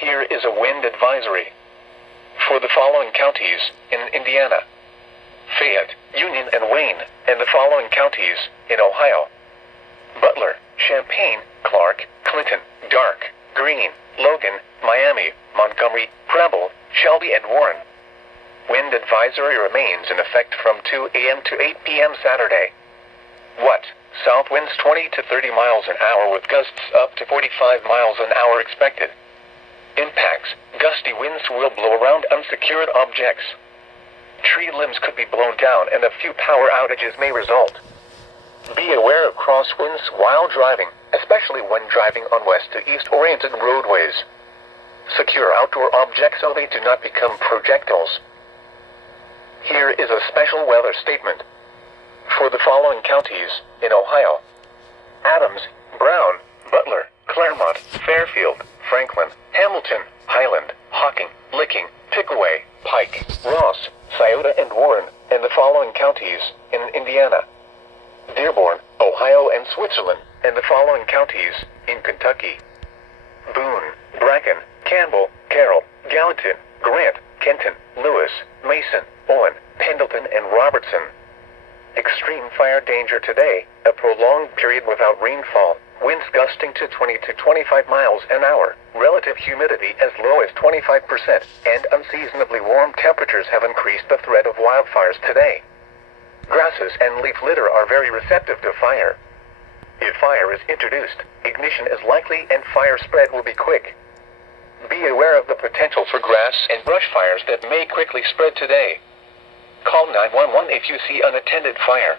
Here is a wind advisory for the following counties in Indiana: Fayette, Union, and Wayne, and the following counties in Ohio: Butler, Champaign, Clark, Clinton, Dark, Greene, Logan, Miami, Montgomery, Preble, Shelby, and Warren. Wind advisory remains in effect from 2 a.m. to 8 p.m. Saturday. What? South winds 20 to 30 miles an hour with gusts up to 45 miles an hour expected. Impacts: gusty winds will blow around unsecured objects. Tree limbs could be blown down and a few power outages may result. Be aware of crosswinds while driving, especially when driving on west to east oriented roadways. Secure outdoor objects so they do not become projectiles. Here is a special weather statement for the following counties in Ohio: Adams, Brown, Butler, Claremont, Fairfield, Franklin, Hamilton, Highland, Hocking, Licking, Pickaway, Pike, Ross, Scioto, and Warren, and the following counties in Indiana: Dearborn, Ohio, and Switzerland, and the following counties in Kentucky: Boone, Bracken, Campbell, Carroll, Gallatin, Grant, Kenton, Lewis, Mason, Owen, Pendleton, and Robertson. Extreme fire danger today: a prolonged period without rainfall, winds gusting to 20 to 25 miles an hour, relative humidity as low as 25%, and unseasonably warm temperatures have increased the threat of wildfires today. Grasses and leaf litter are very receptive to fire. If fire is introduced, ignition is likely and fire spread will be quick. Be aware of the potential for grass and brush fires that may quickly spread today. Call 911 if you see unattended fire.